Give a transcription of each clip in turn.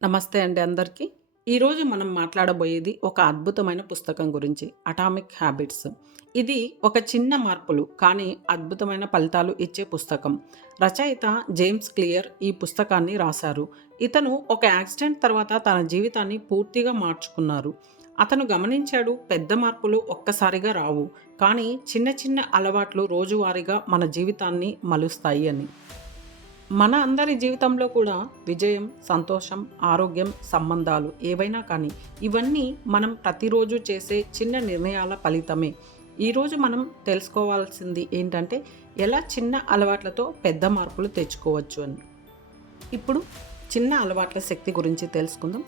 నమస్తే అండి అందరికీ. ఈరోజు మనం మాట్లాడబోయేది ఒక అద్భుతమైన పుస్తకం గురించి 'అటామిక్ హ్యాబిట్స్'. ఇది ఒక చిన్న మార్పులు కానీ అద్భుతమైన ఫలితాలు ఇచ్చే పుస్తకం. రచయిత జేమ్స్ క్లియర్ ఈ పుస్తకాన్ని రాశారు. ఇతను ఒక యాక్సిడెంట్ తర్వాత తన జీవితాన్ని పూర్తిగా మార్చుకున్నారు. అతను గమనించాడు పెద్ద మార్పులు ఒక్కసారిగా రావు. కానీ చిన్న చిన్న అలవాట్లు రోజువారీగా మన జీవితాన్ని మలుస్తాయి అని. మన అందరి జీవితంలో కూడా విజయం, సంతోషం, ఆరోగ్యం, సంబంధాలు ఏవైనా కానీ ఇవన్నీ మనం ప్రతిరోజు చేసే చిన్న నిర్ణయాల ఫలితమే. ఈరోజు మనం తెలుసుకోవాల్సింది ఏంటంటే ఎలా చిన్న అలవాట్లతో పెద్ద మార్పులు తెచ్చుకోవచ్చు అని. ఇప్పుడు చిన్న అలవాట్ల శక్తి గురించి తెలుసుకుందాం.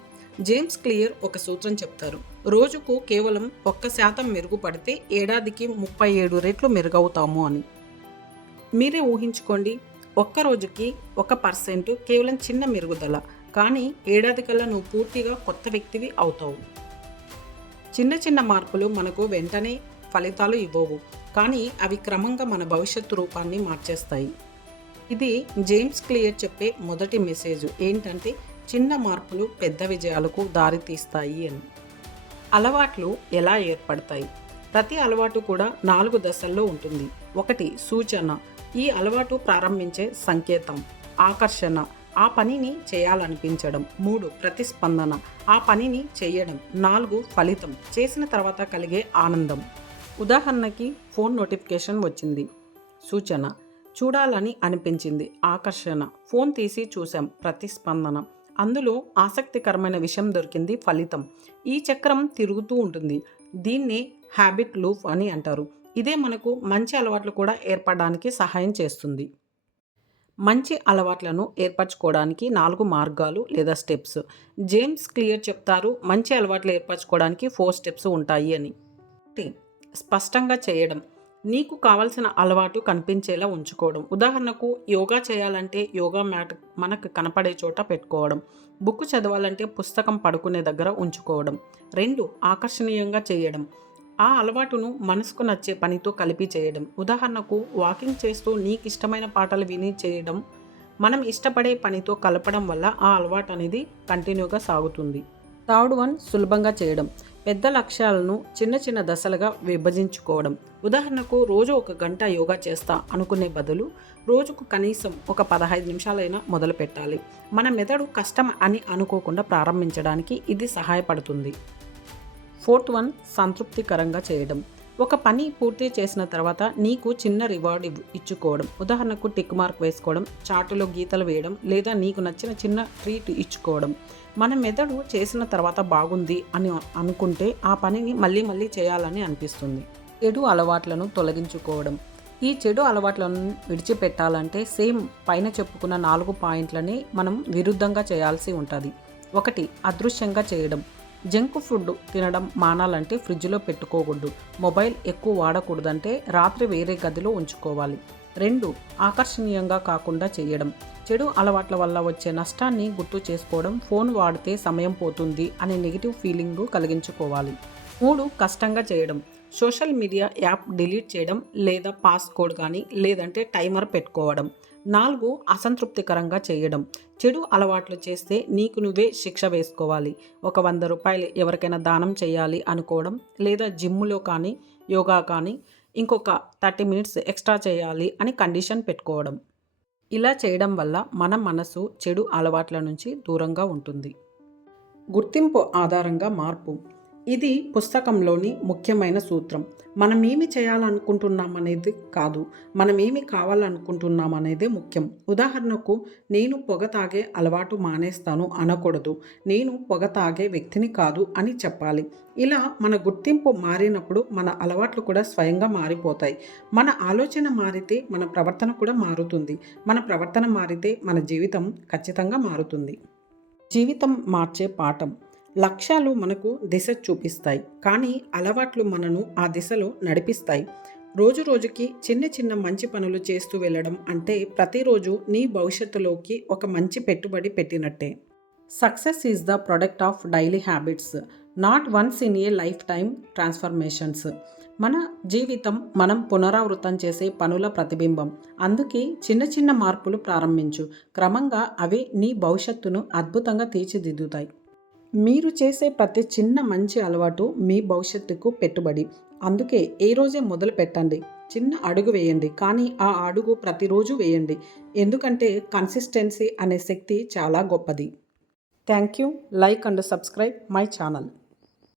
జేమ్స్ క్లియర్ ఒక సూత్రం చెప్తారు. రోజుకు కేవలం 1% మెరుగుపడితే ఏడాదికి 37 రెట్లు మెరుగవుతాము అని. మీరే ఊహించుకోండి, ఒక్క రోజుకి 1% కేవలం చిన్న మెరుగుదల, కానీ ఏడాది కల్లా నువ్వు పూర్తిగా కొత్త వ్యక్తివి అవుతావు. చిన్న చిన్న మార్పులు మనకు వెంటనే ఫలితాలు ఇవ్వవు, కానీ అవి క్రమంగా మన భవిష్యత్తు రూపాన్ని మార్చేస్తాయి. ఇది జేమ్స్ క్లియర్ చెప్పే మొదటి మెసేజ్ ఏంటంటే చిన్న మార్పులు పెద్ద విజయాలకు దారితీస్తాయి అని. అలవాట్లు ఎలా ఏర్పడతాయి? ప్రతి అలవాటు కూడా 4 దశల్లో ఉంటుంది. 1 సూచన, ఈ అలవాటు ప్రారంభించే సంకేతం. ఆకర్షణ, ఆ పనిని చేయాలనిపించడం. 3 ప్రతిస్పందన, ఆ పనిని చేయడం. 4 ఫలితం, చేసిన తర్వాత కలిగే ఆనందం. ఉదాహరణకి ఫోన్ నోటిఫికేషన్ వచ్చింది, సూచన. చూడాలని అనిపించింది, ఆకర్షణ. ఫోన్ తీసి చూసాం, ప్రతిస్పందన. అందులో ఆసక్తికరమైన విషయం దొరికింది, ఫలితం. ఈ చక్రం తిరుగుతూ ఉంటుంది. దీన్నే హ్యాబిట్ లూప్ అని అంటారు. ఇదే మనకు మంచి అలవాట్లు కూడా ఏర్పడడానికి సహాయం చేస్తుంది. మంచి అలవాట్లను ఏర్పరచుకోవడానికి 4 మార్గాలు లేదా స్టెప్స్. జేమ్స్ క్లియర్ చెప్తారు మంచి అలవాట్లు ఏర్పరచుకోవడానికి 4 స్టెప్స్ ఉంటాయి అని. స్పష్టంగా చేయడం, నీకు కావాల్సిన అలవాటు కనిపించేలా ఉంచుకోవడం. ఉదాహరణకు యోగా చేయాలంటే యోగా మ్యాట్ మనకు కనపడే చోట పెట్టుకోవడం. బుక్ చదవాలంటే పుస్తకం పడుకునే దగ్గర ఉంచుకోవడం. 2 ఆకర్షణీయంగా చేయడం, ఆ అలవాటును మనసుకు నచ్చే పనితో కలిపి చేయడం. ఉదాహరణకు వాకింగ్ చేస్తూ నీకు ఇష్టమైన పాటలు విని చేయడం. మనం ఇష్టపడే పనితో కలపడం వల్ల ఆ అలవాటు అనేది కంటిన్యూగా సాగుతుంది. థర్డ్ వన్ సులభంగా చేయడం, పెద్ద లక్ష్యాలను చిన్న చిన్న దశలుగా విభజించుకోవడం. ఉదాహరణకు రోజు 1 గంట యోగా చేస్తా అనుకునే బదులు రోజుకు కనీసం ఒక 15 నిమిషాలైనా మొదలు పెట్టాలి. మన మెదడు కష్టం అని అనుకోకుండా ప్రారంభించడానికి ఇది సహాయపడుతుంది. 4th వన్ సంతృప్తికరంగా చేయడం, ఒక పని పూర్తి చేసిన తర్వాత నీకు చిన్న రివార్డ్ ఇచ్చుకోవడం. ఉదాహరణకు టిక్ మార్క్ వేసుకోవడం, చాటులో గీతలు వేయడం, లేదా నీకు నచ్చిన చిన్న ట్రీట్ ఇచ్చుకోవడం. మన మెదడు చేసిన తర్వాత బాగుంది అని అనుకుంటే ఆ పనిని మళ్ళీ మళ్ళీ చేయాలని అనిపిస్తుంది. చెడు అలవాట్లను తొలగించుకోవడం, ఈ చెడు అలవాట్లను విడిచిపెట్టాలంటే సేమ్ పైన చెప్పుకున్న 4 పాయింట్లని మనం విరుద్ధంగా చేయాల్సి ఉంటుంది. 1 అదృశ్యంగా చేయడం, జంక్ ఫుడ్ తినడం మానాలంటే ఫ్రిడ్జ్లో పెట్టుకోకూడదు. మొబైల్ ఎక్కువ వాడకూడదంటే రాత్రి వేరే గదిలో ఉంచుకోవాలి. 2 ఆకర్షణీయంగా కాకుండా చేయడం, చెడు అలవాట్ల వల్ల వచ్చే నష్టాన్ని గుర్తు చేసుకోవడం. ఫోన్ వాడితే సమయం పోతుంది అనే నెగిటివ్ ఫీలింగ్ కలిగించుకోవాలి. 3 కష్టంగా చేయడం, సోషల్ మీడియా యాప్ డిలీట్ చేయడం, లేదా పాస్కోడ్ కానీ లేదంటే టైమర్ పెట్టుకోవడం. 4 అసంతృప్తికరంగా చేయడం, చెడు అలవాట్లు చేస్తే నీకు నువ్వే శిక్ష వేసుకోవాలి. ఒక 100 రూపాయలు ఎవరికైనా దానం చేయాలి అనుకోవడం, లేదా జిమ్లో కానీ యోగా కానీ ఇంకొక 30 మినిట్స్ ఎక్స్ట్రా చేయాలి అని కండిషన్ పెట్టుకోవడం. ఇలా చేయడం వల్ల మన మనసు చెడు అలవాట్ల నుంచి దూరంగా ఉంటుంది. గుర్తింపు ఆధారంగా మార్పు, ఇది పుస్తకంలోని ముఖ్యమైన సూత్రం. మనమేమి చేయాలనుకుంటున్నామనేది కాదు, మనమేమి కావాలనుకుంటున్నామనేదే ముఖ్యం. ఉదాహరణకు నేను పొగ తాగే అలవాటు మానేస్తాను అనకూడదు, నేను పొగ తాగే వ్యక్తిని కాదు అని చెప్పాలి. ఇలా మన గుర్తింపు మారినప్పుడు మన అలవాట్లు కూడా స్వయంగా మారిపోతాయి. మన ఆలోచన మారితే మన ప్రవర్తన కూడా మారుతుంది. మన ప్రవర్తన మారితే మన జీవితం ఖచ్చితంగా మారుతుంది. జీవితం మార్చే పాఠం, లక్ష్యాలు మనకు దిశ చూపిస్తాయి, కానీ అలవాట్లు మనను ఆ దిశలో నడిపిస్తాయి. రోజు రోజుకి చిన్న చిన్న మంచి పనులు చేస్తూ వెళ్ళడం అంటే ప్రతిరోజు నీ భవిష్యత్తులోకి ఒక మంచి పెట్టుబడి పెట్టినట్టే. Success is the product of daily habits, not once in a life time transformations. మన జీవితం మనం పునరావృతం చేసే పనుల ప్రతిబింబం. అందుకే చిన్న చిన్న మార్పులు ప్రారంభించు. క్రమంగా అవి నీ భవిష్యత్తును అద్భుతంగా తీర్చిదిద్దుతాయి. మీరు చేసే ప్రతి చిన్న మంచి అలవాటు మీ భవిష్యత్తుకు పెట్టుబడి. అందుకే ఈ రోజే మొదలు పెట్టండి. చిన్న అడుగు వేయండి, కానీ ఆ అడుగు ప్రతిరోజు వేయండి. ఎందుకంటే కన్సిస్టెన్సీ అనే శక్తి చాలా గొప్పది. Thank you. Like and subscribe my channel.